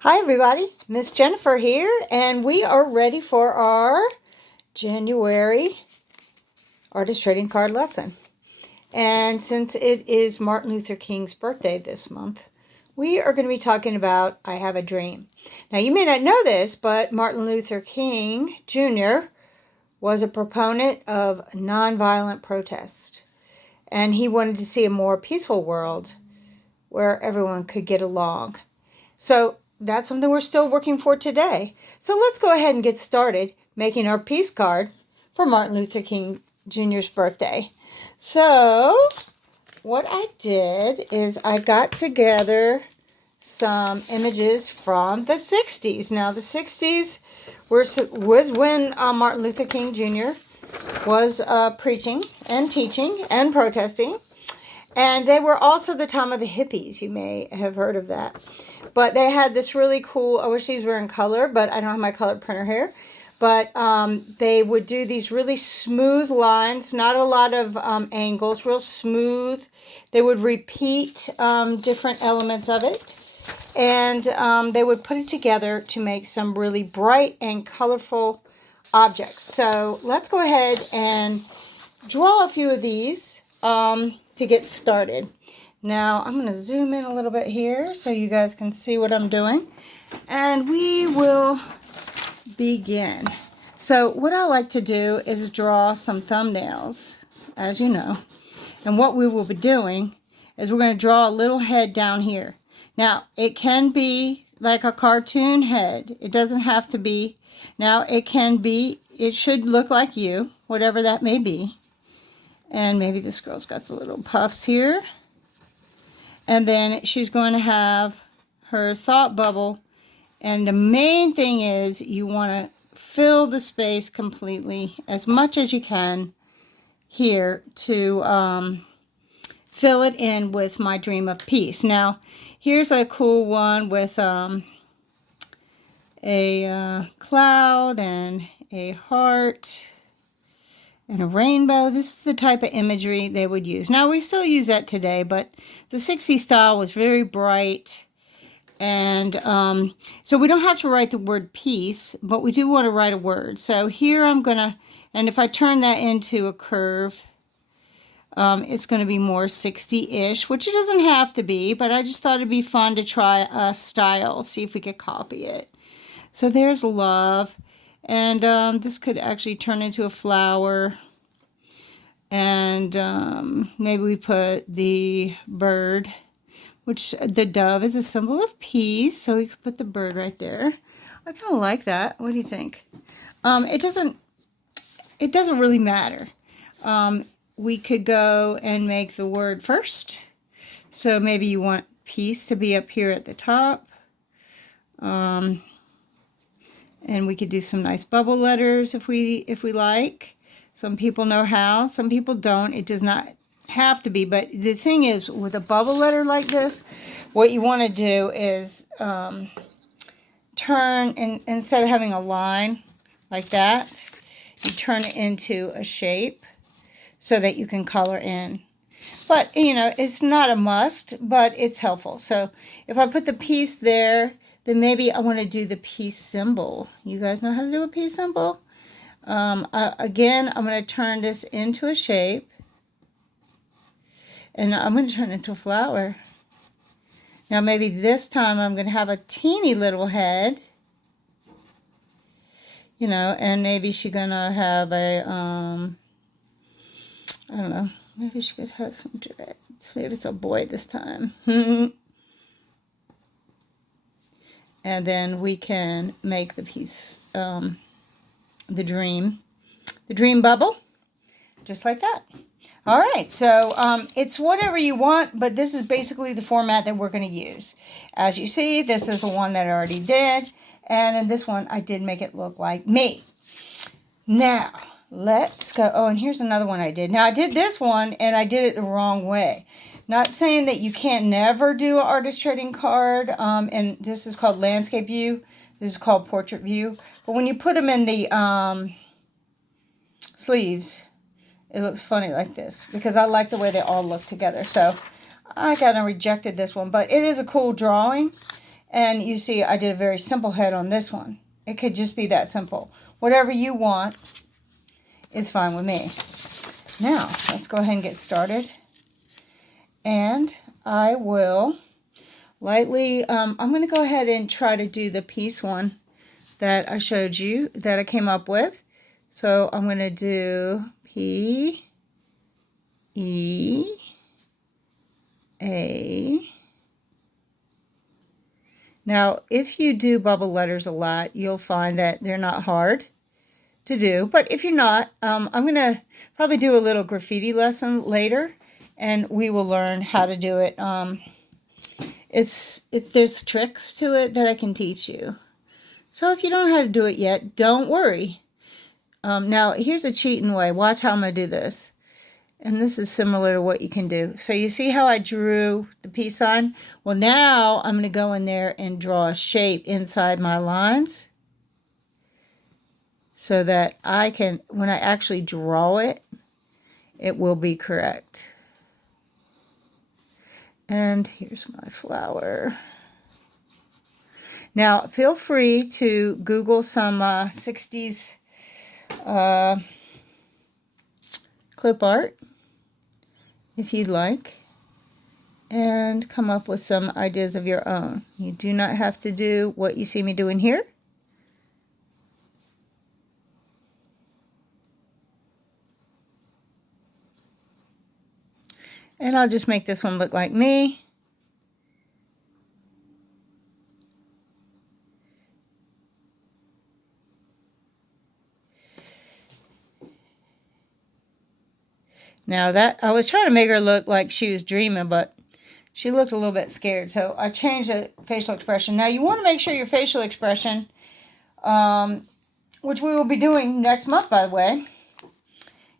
Hi everybody, Miss Jennifer here, and we are ready for our January artist trading card lesson. And since it is Martin Luther King's birthday this month, we are going to be talking about I Have a Dream. Now you may not know this, but Martin Luther King Jr. was a proponent of nonviolent protest, and he wanted to see a more peaceful world where everyone could get along. So that's something we're still working for today. So let's go ahead and get started making our peace card for Martin Luther King Jr.'s birthday. So what I did is I got together some images from the 60s. Now the 60s was when Martin Luther King Jr. was preaching and teaching and protesting. And they were also the time of the hippies. You may have heard of that. But they had this really cool, I wish these were in color, but I don't have my color printer here. But they would do these really smooth lines, not a lot of angles, real smooth. They would repeat different elements of it. And they would put it together to make some really bright and colorful objects. So let's go ahead and draw a few of these to get started. Now I'm going to zoom in a little bit here so you guys can see what I'm doing, and we will begin. So what I like to do is draw some thumbnails, as you know, and what we will be doing is we're going to draw a little head down here. Now it can be like a cartoon head, it doesn't have to be. Now it can be, it should look like you, whatever that may be. And maybe this girl's got the little puffs here. And then she's going to have her thought bubble. And the main thing is you want to fill the space completely, as much as you can here, to fill it in with my dream of peace. Now, here's a cool one with a cloud and a heart and a rainbow. This is the type of imagery they would use. Now, we still use that today, but the 60s style was very bright. And so we don't have to write the word peace, but we do want to write a word. So here I'm going to, and if I turn that into a curve, it's going to be more 60-ish, which it doesn't have to be, but I just thought it'd be fun to try a style, see if we could copy it. So there's love. And this could actually turn into a flower. And maybe we put the bird, which the dove is a symbol of peace. So we could put the bird right there. I kind of like that. What do you think? It doesn't really matter. We could go and make the word first. So maybe you want peace to be up here at the top. And we could do some nice bubble letters if we like. Some people know how, some people don't. It does not have to be. But the thing is, with a bubble letter like this, what you want to do is turn, and instead of having a line like that, you turn it into a shape so that you can color in. But, you know, it's not a must, but it's helpful. So if I put the piece there, then maybe I want to do the peace symbol. You guys know how to do a peace symbol? Again, I'm going to turn this into a shape. And I'm going to turn it into a flower. Now maybe this time I'm going to have a teeny little head. You know, and maybe she's going to have a, I don't know. Maybe she could have some dreads. Maybe it's a boy this time. And then we can make the piece, the dream bubble, just like that. All right, so it's whatever you want, but this is basically the format that we're going to use. As you see, this is the one that I already did, and in this one, I did make it look like me. Now, let's go. Oh, and here's another one I did. Now, I did this one, and I did it the wrong way. Not saying that you can't never do an artist trading card, and this is called landscape view. This is called portrait view. But when you put them in the sleeves, it looks funny like this, because I like the way they all look together. So I kind of rejected this one, but it is a cool drawing. And you see I did a very simple head on this one. It could just be that simple. Whatever you want is fine with me. Now, let's go ahead and get started. And I will lightly, I'm going to go ahead and try to do the piece one that I showed you, that I came up with. So I'm going to do P, E, A. Now, if you do bubble letters a lot, you'll find that they're not hard to do. But if you're not, I'm going to probably do a little graffiti lesson later, and we will learn how to do it. There's tricks to it that I can teach you. So if you don't know how to do it yet, don't worry. Now, here's a cheating way. Watch how I'm going to do this. And this is similar to what you can do. So you see how I drew the peace sign? Well, now I'm going to go in there and draw a shape inside my lines so that I can, when I actually draw it, it will be correct. And here's my flower. Now, feel free to Google some 60s clip art, if you'd like, and come up with some ideas of your own. You do not have to do what you see me doing here. And I'll just make this one look like me. Now that, I was trying to make her look like she was dreaming, but she looked a little bit scared. So I changed the facial expression. Now you want to make sure your facial expression, which we will be doing next month, by the way,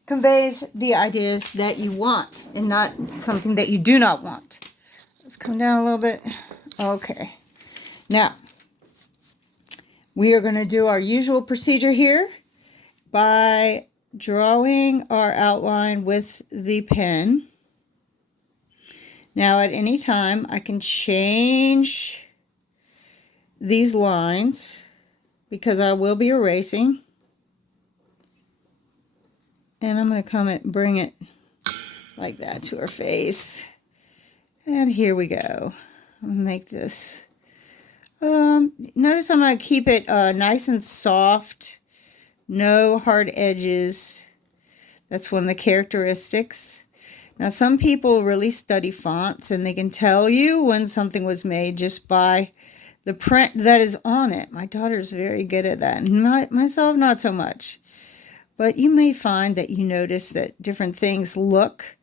conveys the ideas that you want and not something that you do not want. Let's come down a little bit. Okay. Now, we are going to do our usual procedure here by drawing our outline with the pen. Now, at any time, I can change these lines because I will be erasing. And I'm going to come and bring it like that to her face. And here we go. I'm going to make this. Notice I'm going to keep it nice and soft. No hard edges. That's one of the characteristics. Now, some people really study fonts, and they can tell you when something was made just by the print that is on it. My daughter's very good at that, and myself, not so much. But you may find that you notice that different things look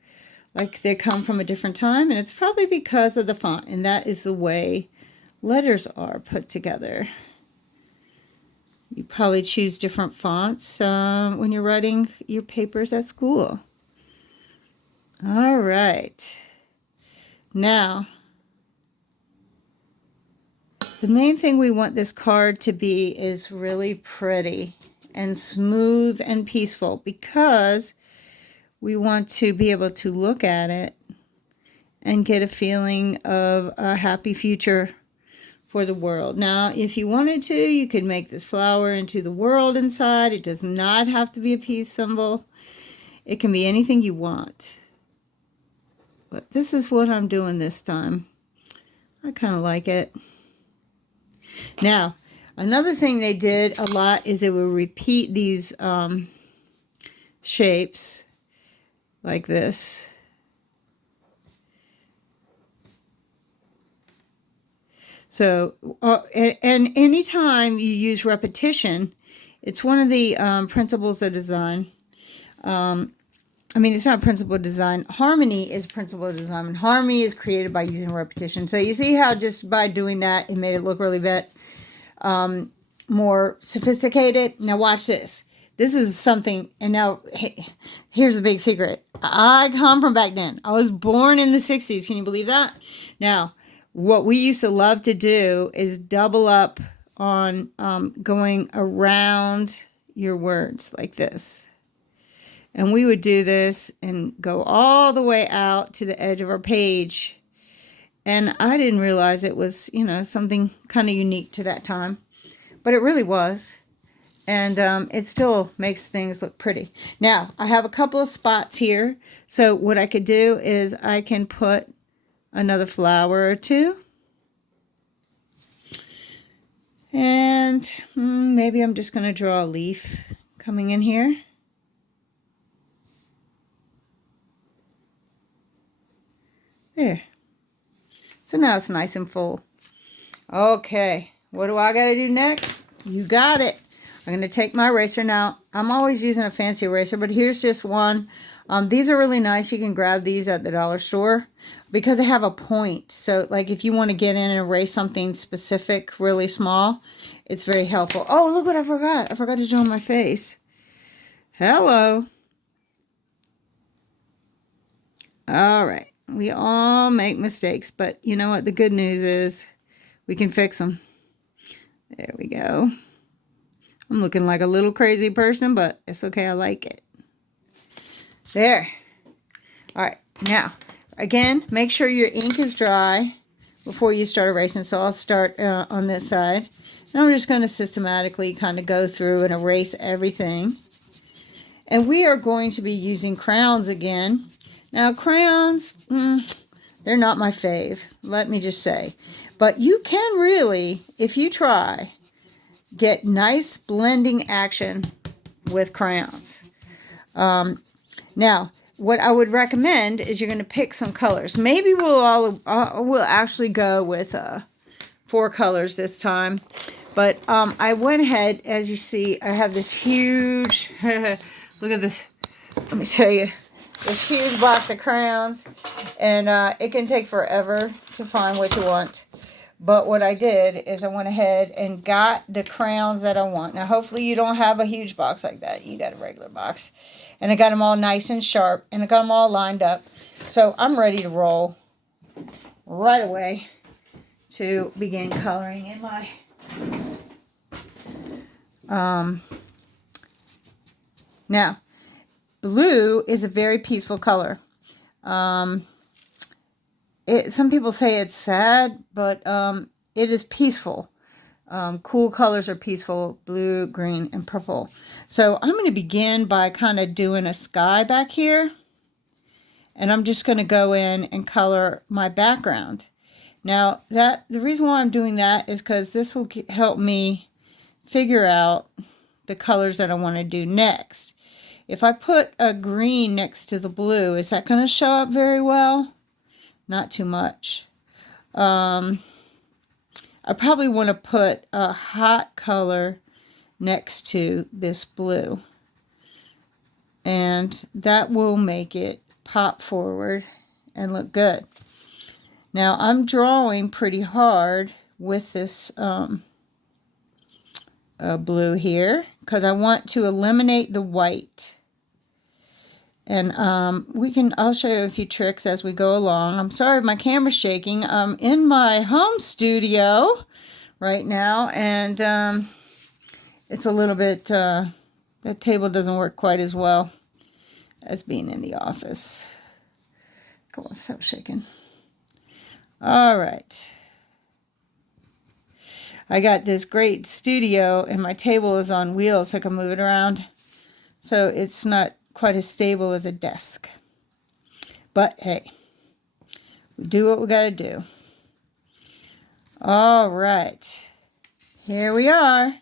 like they come from a different time, and it's probably because of the font, and that is the way letters are put together. You probably choose different fonts when you're writing your papers at school. All right. Now, the main thing we want this card to be is really pretty and smooth and peaceful, because we want to be able to look at it and get a feeling of a happy future for the world. Now, if you wanted to, you could make this flower into the world inside. It does not have to be a peace symbol. It can be anything you want. But this is what I'm doing this time. I kind of like it. Now, another thing they did a lot is they would repeat these shapes like this. So, and anytime you use repetition, it's one of the principles of design. I mean, it's not principle of design. Harmony is principle of design. And harmony is created by using repetition. So you see how just by doing that, it made it look really bit more sophisticated. Now watch this. This is something, and now, hey, here's a big secret. I come from back then. I was born in the 60s. Can you believe that? Now, what we used to love to do is double up on going around your words like this. And we would do this and go all the way out to the edge of our page. And I didn't realize it was, you know, something kind of unique to that time. But it really was. And it still makes things look pretty. Now, I have a couple of spots here. So what I could do is I can put another flower or two. And maybe I'm just going to draw a leaf coming in here. There. So now it's nice and full. Okay, what do I got to do next? You got it. I'm going to take my eraser now. I'm always using a fancy eraser, but here's just one. These are really nice. You can grab these at the dollar store because they have a point. So like if you want to get in and erase something specific, really small, it's very helpful. Oh, look what I forgot. I forgot to draw my face. Hello. All right. We all make mistakes, but you know what? The good news is we can fix them. There we go. I'm looking like a little crazy person, but it's okay. I like it. There. All right. Now, again, make sure your ink is dry before you start erasing. So I'll start on this side. And I'm just going to systematically kind of go through and erase everything. And we are going to be using crayons again. Now, crayons, they're not my fave, let me just say. But you can really, if you try, get nice blending action with crayons. Now, what I would recommend is you're going to pick some colors. Maybe we'll actually go with 4 colors this time. But I went ahead, as you see, I have this huge, look at this, let me show you. This huge box of crayons, and it can take forever to find what you want. But what I did is I went ahead and got the crayons that I want. Now, hopefully you don't have a huge box like that. You got a regular box. And I got them all nice and sharp, and I got them all lined up. So I'm ready to roll right away to begin coloring in my now. Blue is a very peaceful color. Some people say it's sad, but it is peaceful. Cool colors are peaceful, blue, green, and purple. So I'm going to begin by kind of doing a sky back here. And I'm just going to go in and color my background. Now, the reason why I'm doing that is because this will help me figure out the colors that I want to do next. If I put a green next to the blue, is that going to show up very well? Not too much. I probably want to put a hot color next to this blue. And that will make it pop forward and look good. Now, I'm drawing pretty hard with this blue here because I want to eliminate the white. And I'll show you a few tricks as we go along. I'm sorry my camera's shaking. I'm in my home studio right now, and it's a little bit, that table doesn't work quite as well as being in the office. Come on, stop shaking. All right. I got this great studio, and my table is on wheels so I can move it around. So it's not quite as stable as a desk. But hey, we do what we got to do. All right. Here we are.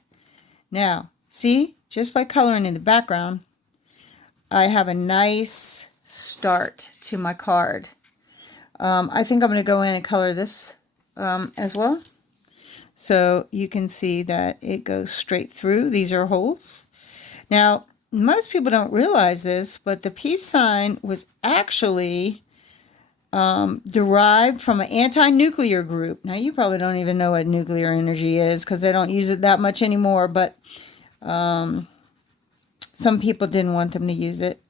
Now, see, just by coloring in the background, I have a nice start to my card. I think I'm going to go in and color this as well. So you can see that it goes straight through. These are holes. Now, most people don't realize this, but the peace sign was actually derived from an anti-nuclear group. Now, you probably don't even know what nuclear energy is because they don't use it that much anymore, but some people didn't want them to use it.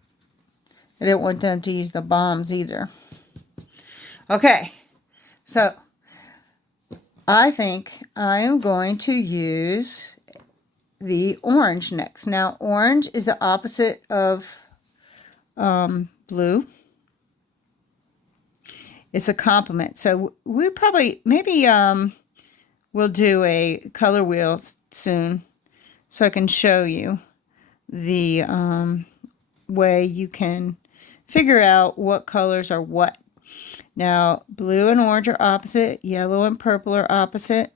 They didn't want them to use the bombs either. Okay, so I think I am going to use the orange next. Now, orange is the opposite of blue. it's a compliment. So we probably, maybe we'll do a color wheel soon so I can show you the way you can figure out what colors are what. Now, blue and orange are opposite, yellow and purple are opposite,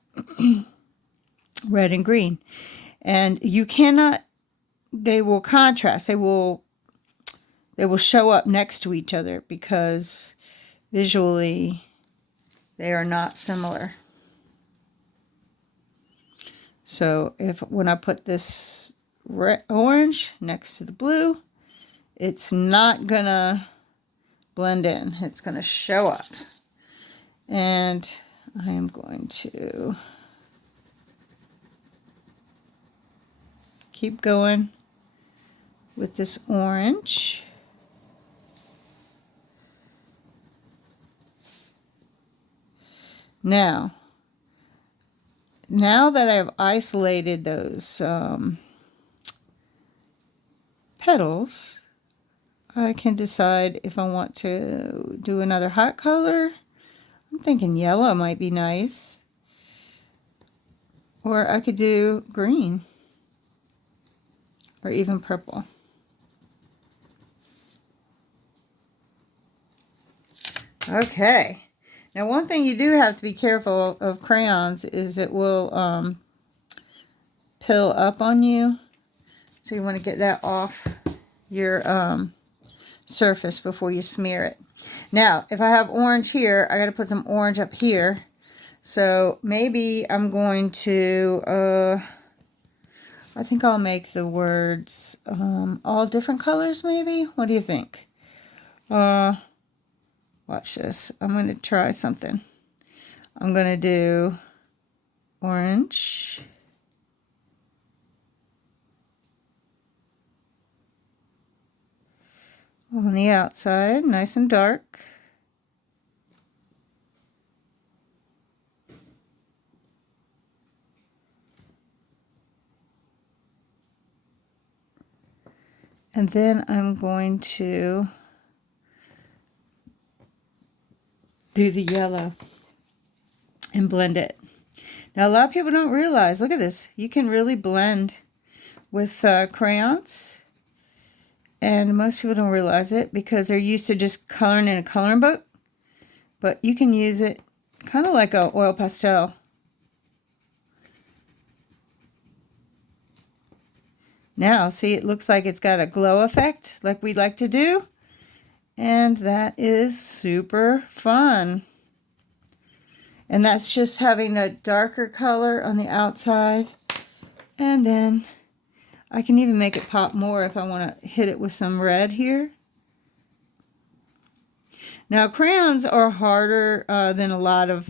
red and green. And you cannot, they will contrast, they will show up next to each other because visually they are not similar. So when I put this orange next to the blue, it's not gonna blend in. It's gonna show up. And I am going to keep going with this orange. Now that I've isolated those petals, I can decide if I want to do another hot color. I'm thinking yellow might be nice. Or I could do green. Or even purple. Okay. Now, one thing you do have to be careful of crayons is it will pill up on you. So you want to get that off your surface before you smear it. Now, if I have orange here, I got to put some orange up here. So maybe I'm going to, I think I'll make the words all different colors maybe. What do you think? Watch this. I'm going to try something. I'm going to do orange. On the outside, nice and dark. And then I'm going to do the yellow and blend it. Now, a lot of people don't realize, look at this, you can really blend with crayons. And most people don't realize it because they're used to just coloring in a coloring book. But you can use it kind of like an oil pastel. Now, see, it looks like it's got a glow effect like we like to do. And that is super fun. And that's just having a darker color on the outside. And then I can even make it pop more if I want to hit it with some red here. Now, crayons are harder than a lot of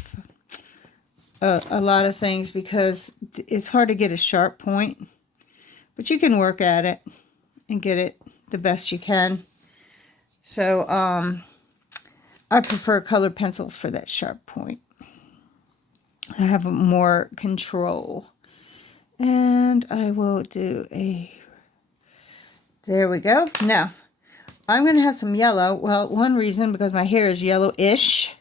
things because it's hard to get a sharp point. But you can work at it and get it the best you can. So I prefer colored pencils for that sharp point. I have more control. And I will do there we go. Now, I'm going to have some yellow. Well, one reason, because my hair is yellowish.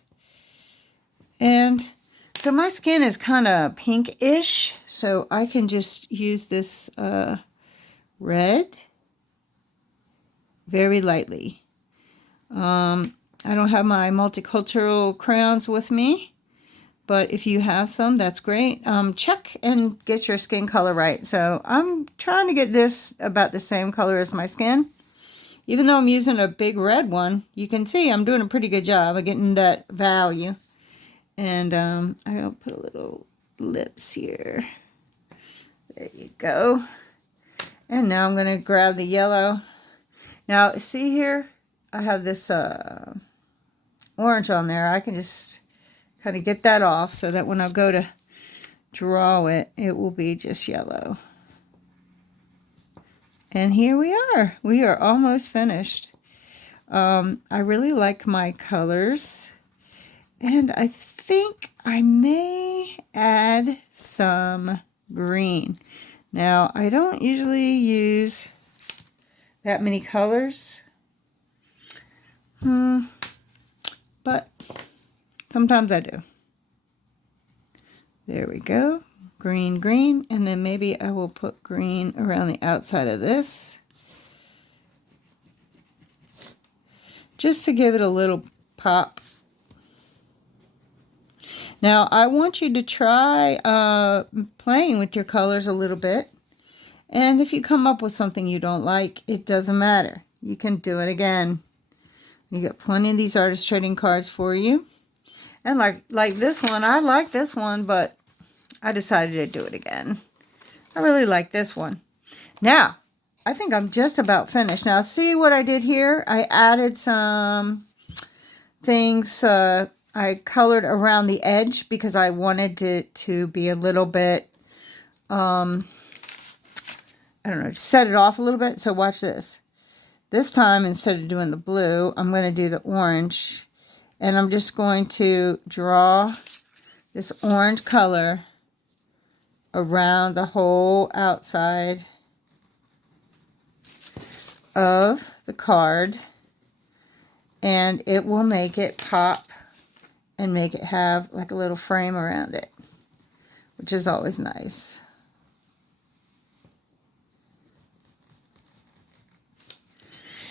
And so my skin is kind of pinkish. So I can just use this red very lightly. I don't have my multicultural crayons with me. But if you have some, that's great. Check and get your skin color right. So I'm trying to get this about the same color as my skin. Even though I'm using a big red one, you can see I'm doing a pretty good job of getting that value. And I'll put a little lips here. There you go. And now I'm going to grab the yellow. Now, see here? I have this orange on there. I can just kind of get that off so that when I go to draw it, it will be just yellow. And here we are. We are almost finished. I really like my colors. And I think I may add some green. Now, I don't usually use that many colors. But Sometimes I do. There we go. Green, green. And then maybe I will put green around the outside of this. Just to give it a little pop. Now, I want you to try playing with your colors a little bit. And if you come up with something you don't like, it doesn't matter. You can do it again. You got plenty of these artist trading cards for you. And like this one, I like this one, but I decided to do it again. I really like this one. Now, I think I'm just about finished. Now, see what I did here? I added some things. I colored around the edge because I wanted it to be a little bit, I don't know, set it off a little bit. So watch this. This time, instead of doing the blue, I'm going to do the orange. And I'm just going to draw this orange color around the whole outside of the card. And it will make it pop and make it have like a little frame around it, which is always nice.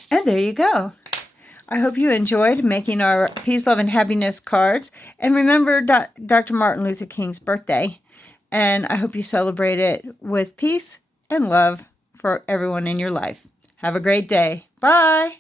And there you go. I hope you enjoyed making our Peace, Love, and Happiness cards. And remember Dr. Martin Luther King's birthday. And I hope you celebrate it with peace and love for everyone in your life. Have a great day. Bye.